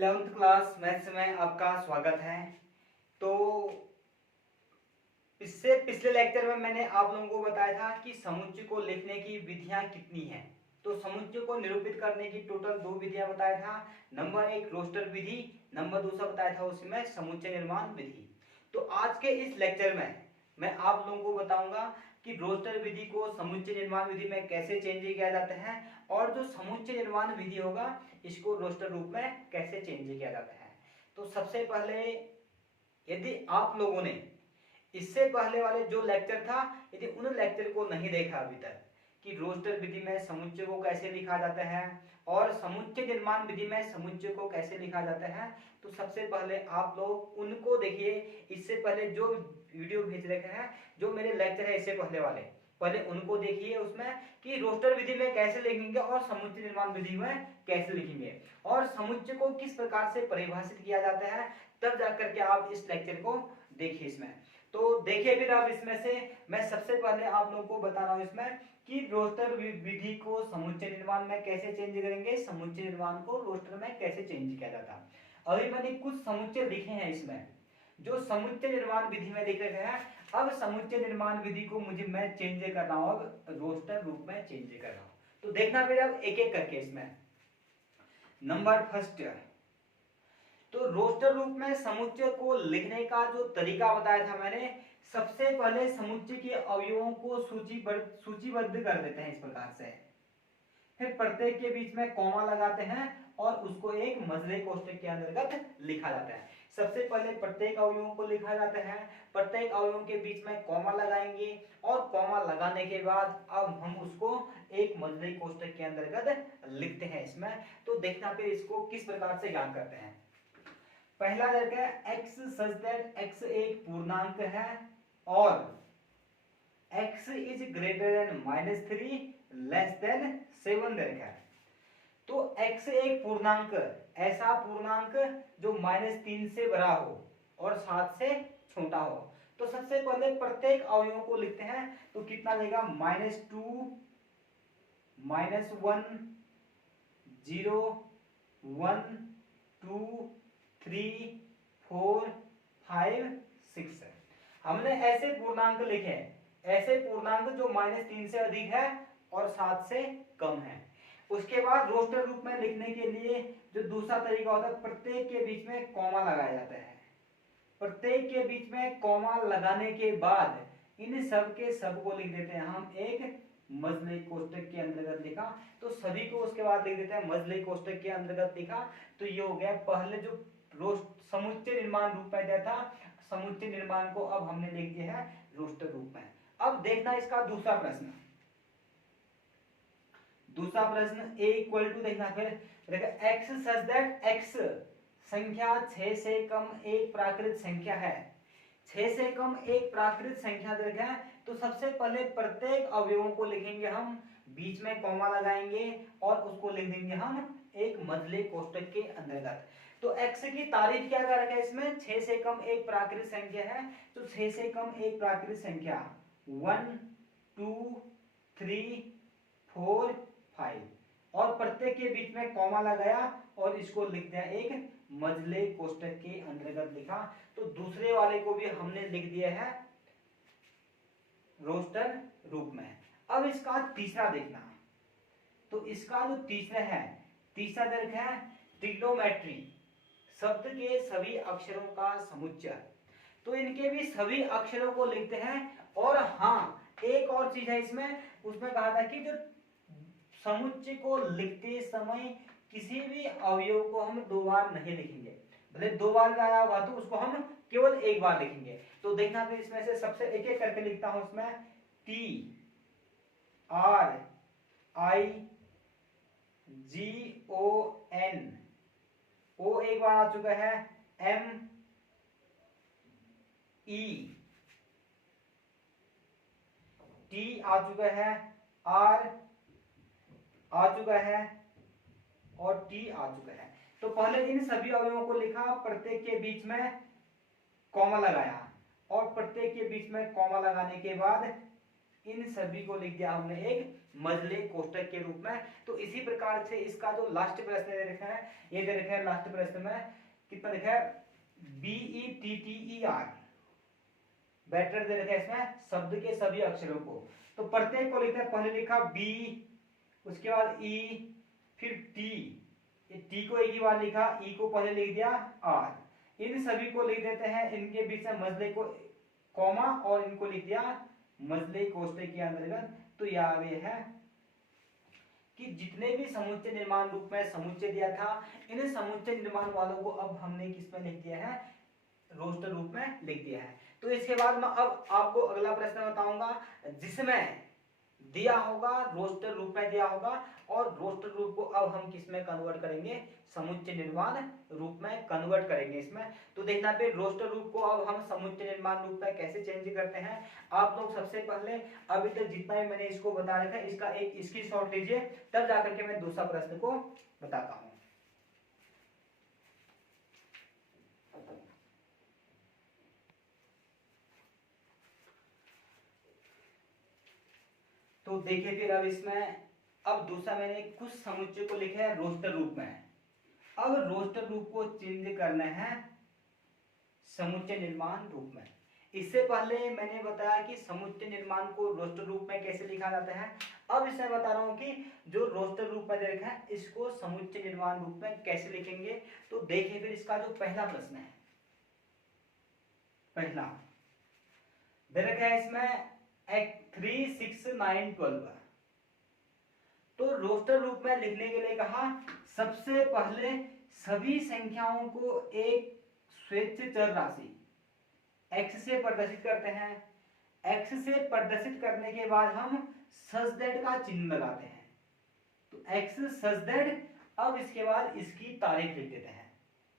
11th class maths में आपका स्वागत है। तो इससे पिछले लेक्चर में मैंने आप लोगों को बताया था कि समुच्चय को लिखने की विधियां कितनी हैं। तो समुच्चय को निरूपित करने की टोटल 2 विधियां बताया था। नंबर 1 रोस्टर विधि, नंबर दूसरा बताया था उसमें समुच्चय निर्माण विधि। तो आज के इस लेक्चर में मैं आप लोगों को बताऊंगा कि रोस्टर विधि को समुच्चय निर्माण विधि में कैसे चेंज किया जाता है और जो समुच्चय निर्माण विधि होगा इसको रोस्टर रूप में कैसे चेंज किया जाता है। तो सबसे पहले यदि आप लोगों ने इससे पहले वाले जो लेक्चर था, यदि उन लेक्चर को नहीं देखा अभी तक कि रोस्टर विधि में समुच्चय को कैसे लिखा जाता है और समुच्चय निर्माण विधि में समुच्चय को कैसे लिखा जाता है, तो सबसे पहले आप लोग उनको देखिए। इससे पहले जो वीडियो भेज रखे हैं, जो मेरे लेक्चर है इससे पहले वाले, पहले उनको देखिए उसमें कि रोस्टर विधि में कैसे लिखेंगे और समुच्चय निर्माण विधि में कैसे लिखेंगे और समुच्चय को किस प्रकार से परिभाषित किया जाता है, तब जाकर के आप इस लेक्चर को देखिए। इसमें तो देखिए फिर अब इसमें से मैं सबसे पहले आप लोगों को बता रहा हूं इसमें कि रोस्टर विधि को समुच्चय निर्माण में कैसे चेंज करेंगे, समुच्चय निर्माण को रोस्टर में कैसे चेंज किया जाता है। अभी मैंने कुछ समुच्चय लिखे हैं इसमें, जो समुच्चय निर्माण विधि में लिख रखे हैं। अब समुच्चय निर्माण विधि को मैं चेंज कर रहा हूं, अब रोस्टर रूप में चेंज कर रहा हूं। तो देखना फिर अब एक एक करके। इसमें नंबर फर्स्ट, तो रोस्टर रूप में समुच्चय को लिखने का जो तरीका बताया था मैंने, सबसे पहले समुच्चय के अवयवों को सूचीबद्ध कर देते हैं इस प्रकार से। फिर प्रत्येक के बीच में कॉमा लगाते हैं और उसको एक मजले कोष्ठक के अंतर्गत लिखा जाता है। सबसे पहले प्रत्येक अवयवों को लिखा जाता है, प्रत्येक अवयवों के बीच में कॉमा लगाएंगे और कॉमा लगाने के बाद अब हम उसको एक मजले कोष्ठक के अंतर्गत लिखते हैं इसमें। तो देखना फिर इसको किस प्रकार से ज्ञात करते हैं। पहला दर्ज है x सच दैट x एक पूर्णांक है और x is greater than -3 less than 7 दर्ज है। तो x एक पूर्णांक, ऐसा पूर्णांक जो -3 से बड़ा हो और 7 से छोटा हो। तो सबसे पहले प्रत्येक अवयवों को लिखते हैं। तो कितना देगा, -2 -1 0 1 2 3 4 5 6। हमने ऐसे पूर्णांक लिखे हैं, ऐसे पूर्णांक जो -3 से अधिक है और 7 से कम है। उसके बाद रोस्टर रूप में लिखने के लिए जो दूसरा तरीका होता है, प्रत्येक के बीच में कॉमा लगाया जाता है। प्रत्येक के बीच में कॉमा लगाने के बाद इन सब के सब को लिख देते हैं हम एक मजले कोष्ठक के अंतर्गत लिखा। तो सभी को उसके बाद लिख देते हैं मजले कोष्ठक के अंतर्गत लिखा। तो ये हो गया पहले जो समुच्चय निर्माण रूप में दिया था, समुच्चय निर्माण को अब हमने लिख दिया है रोस्टर रूप में। अब देखना इसका दूसरा प्रश्न। दूसरा प्रश्न a इक्वल टू, देखना फिर x सच दैट x संख्या 6 से कम एक प्राकृत संख्या है। 6 से कम एक प्राकृत संख्या दर्ज है। तो सबसे पहले प्रत्येक अवयवों को लिखेंगे हम, बीच में कॉमा लगाएंगे और उसको लिख देंगे हम एक मजले कोष्ठक के अंतर्गत। तो x की तारीफ क्या कर रखा है इसमें, 6 से कम एक प्राकृत संख्या है। तो 6 से कम एक प्राकृत संख्या 1 2 3 4 5 और प्रत्येक के बीच में कॉमा लगाया और इसको लिख दिया एक मजले कोष्ठक के अंतर्गत लिखा। तो दूसरे वाले को भी हमने लिख दिया है रोस्टर रूप में। अब इसका तीसरा देखना। तो इसका जो तीसरा है, तीसरा दर्ज है ट्रिग्नोमेट्री, शब्द के सभी अक्षरों का समुच्चय। तो इनके भी सभी अक्षरों को लिखते हैं। और हाँ, एक और चीज है इसमें, उसमें कहा था कि जो समुच्चय को लिखते समय किसी भी अवयव को हम 2 बार नहीं लिखेंगे। भले 2 बार भी आया होगा तो उसको हम केवल 1 बार लिखेंगे। तो देखना फिर इसमें से सबसे एक एक करके लिखता हूं। उसमें T R I G O N, O एक बार आ चुका है, M E T आ चुका है, R आ चुका है और T आ चुका है। तो पहले इन सभी अवयवों को लिखा, प्रत्येक के बीच में कॉमा लगाया और प्रत्येक के बीच में कॉमा लगाने के बाद इन सभी को लिख दिया हमने एक मजले कोष्टक के रूप में। तो इसी प्रकार से इसका जो लास्ट प्रश्न दे रखा है, ये दे रखा है लास्ट प्रश्न में कितना लिखा है, BETTER, बेटर दे रखा है इसमें शब्द के सभी अक्षरों को। तो प्रत्येक को लिखते हैं, पहले लिखा B, उसके बाद E, फिर T, टी को एक ही बार लिखा, ई को पहले लिख दिया आर। इन सभी को लिख देते हैं, इनके बीच में मजले को कॉमा और इनको लिख दिया मजले कोष्टक के अंतर्गत। तो यह आगे है कि जितने भी समुच्चय निर्माण रूप में समुच्चय दिया था, इन समुच्चय निर्माण वालों को अब हमने किस में लिख दिया है, रोस्टर रूप में लिख दिया है। तो इसके बाद मैं अब आपको अगला प्रश्न बताऊंगा जिसमें दिया होगा रोस्टर रूप में दिया होगा, और रोस्टर रूप को अब हम किस में कन्वर्ट करेंगे, समुच्चय निर्माण रूप में कन्वर्ट करेंगे इसमें। तो देखना पे रोस्टर रूप को अब हम समुच्चय निर्माण रूप में कैसे चेंज करते हैं। आप लोग सबसे पहले अभी तक जितना भी मैंने इसको बता रखा है इसका एक स्क्रीनशॉट लीजिए, तब जाकर के मैं दूसरा प्रश्न को बताता हूँ। तो देखिए फिर अब इसमें अब दूसरा मैंने कुछ समुच्चय को लिखा है रोस्टर रूप में। अब रोस्टर रूप को चेंज करना है समुच्चय निर्माण रूप में। इससे पहले मैंने बताया कि समुच्चय निर्माण को रोस्टर रूप में कैसे लिखा जाता है। अब इसमें बता रहा हूं कि जो रोस्टर रूप में देखा है इसको समुच्चय निर्माण रूप में कैसे लिखेंगे। तो देखिए फिर इसका जो पहला प्रश्न है, पहला दे रखा है इसमें 3, 6, 9, 12। तो रोस्टर रूप में लिखने के लिए कहा सबसे पहले सभी संख्याओं को एक स्वेच्छ चर राशि x से प्रदर्शित करते हैं। x से प्रदर्शित करने के बाद हम सच दैट का चिन्ह लगाते हैं। तो x सच दैट, अब इसके बाद इसकी तारीख लिख देते हैं,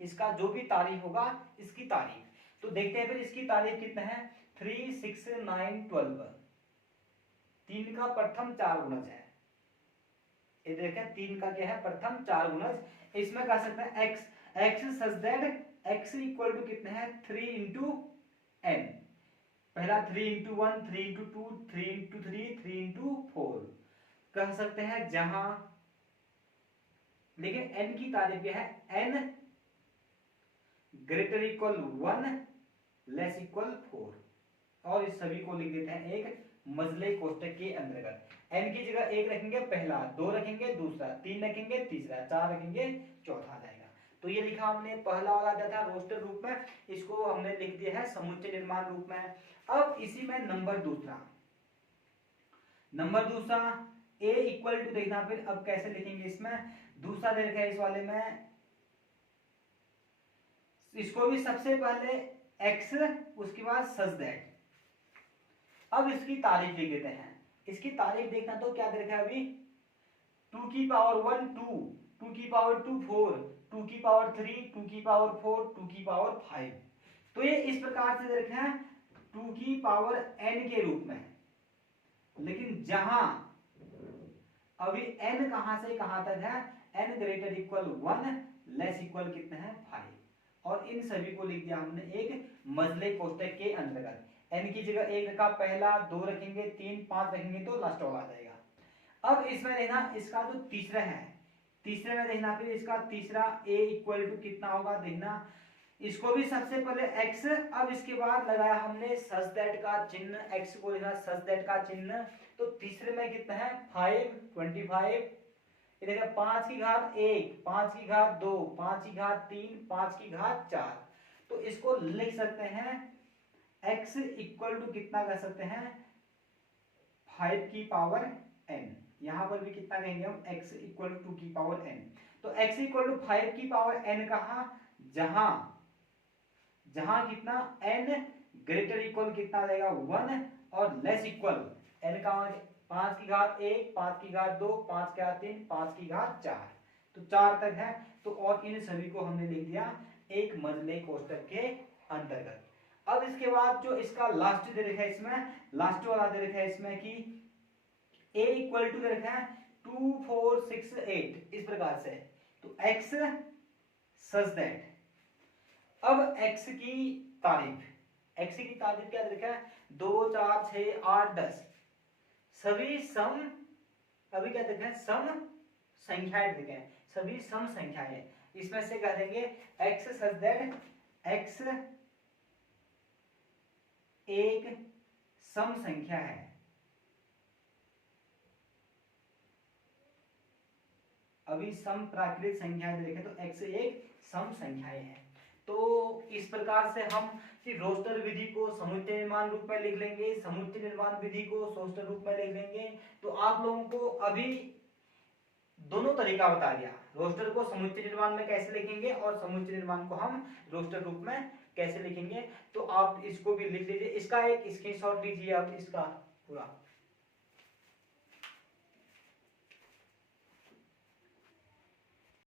इसका जो भी तारीख होगा इसकी तारीख। तो देखते हैं फिर इसकी तारीख कितना है, 3, 6, 9, 12। 3 का प्रथम 4 गुणज है, ये देखें 3 का क्या है, प्रथम 4 गुणज। इसमें कह सकते हैं x such that x equal to कितने हैं, 3 इंटू n। पहला 3 इंटू 1, 3 इंटू 2, 3 इंटू 3, 3 इंटू 4 कह सकते हैं, जहां लेकिन n की तारीफ क्या है, n greater equal 1 less equal 4, और इस सभी को लिख देते हैं एक मजले कोष्टक के अंतर्गत। n की जगह 1 रखेंगे पहला, 2 रखेंगे दूसरा, 3 रखेंगे तीसरा, 4 रखेंगे चौथा आ जाएगा। तो ये लिखा हमने पहला वाला दिया था रोस्टर रूप में, इसको हमने लिख दिया है समुच्चय निर्माण रूप में। अब इसी में नंबर दूसरा a इक्वल टू, देखना फिर अब कैसे लिखेंगे, इसमें दूसरा दे रखा है इस वाले में, इसको भी सबसे पहले x उसके बाद सच दैट। अब इसकी तारीख लिख देते हैं, इसकी तारीख देखना तो क्या दे रखा है अभी, 2 की पावर 1 2, 2 की पावर 2 4, 2 की पावर 3, 2 की पावर 4, 2 की पावर 5। तो ये इस प्रकार से दे रखा है 2 की पावर n के रूप में। लेकिन जहां अभी n कहां से कहां तक है, n greater equal 1 less equal कितना है 5, और इन सभी को लिख दिया हमने एक मजले कोष्टक के अंतर्गत। n की जगह 1 रखा पहला, 2 रखेंगे 3, 5 रखेंगे तो लास्ट वाला आ जाएगा। अब इसमें देखना इसका जो तीसरा है, तीसरे में देखना फिर इसका तीसरा a इक्वल टू कितना होगा, देखना इसको भी सबसे पहले x, अब इसके बाद लगाया हमने सच दैट का चिन्ह, x को लिखा सच दैट का चिन्ह। तो तीसरे में कितना है 5, 25, ये देखा 5 की घात 1, 5 की घात 2, 5 की घात 3, 5 की घात 4। तो इसको लिख सकते हैं x इक्वल टू कितना कर सकते हैं, 5 की पावर n। यहां पर भी कितना कहेंगे हम, x इक्वल टू 2 की पावर n। तो x इक्वल टू 5 की पावर n कहा, जहां जहां कितना n ग्रेटर इक्वल कितना रहेगा 1, और लेस इक्वल n का 5 की घात 1, 5 की घात 2, 5 की घात 3, 5 की घात 4, तो 4 तक है। तो और इन सभी को हमने लिख दिया एक मजले कोष्टक के अंतर्गत। अब इसके बाद जो इसका लास्ट दे रखा है, इसमें लास्ट वाला दे रखा है इसमें कि a इक्वल टू दे रखा है 2, 4, 6, 8 इस प्रकार से। तो x सच दैट, अब x की तारीख क्या दे रखा है, 2, 4, 6, 8, 10। सभी सम, अभी क्या देखें, सम संख्याएं देखें, सभी सम संख्याएं, इसमें से कह देंगे x सच दैट x एक सम संख्या है। अभी सम प्राकृत संख्याएं देखें तो x एक सम संख्याएं हैं। तो इस प्रकार से हम रोस्टर विधि को समुच्चय निर्माण रूप में लिख लेंगे, समुच्चय निर्माण विधि को शोस्टर रूप में लिख लेंगे। तो आप लोगों को अभी दोनों तरीका बता दिया, रोस्टर को समुच्चय निर्माण में कैसे लिखेंगे और समुच्चय निर्माण को हम रोस्टर रूप में कैसे लिखेंगे। तो आप इसको भी लिख लीजिए, इसका एक स्क्रीनशॉट लीजिए आप इसका पूरा।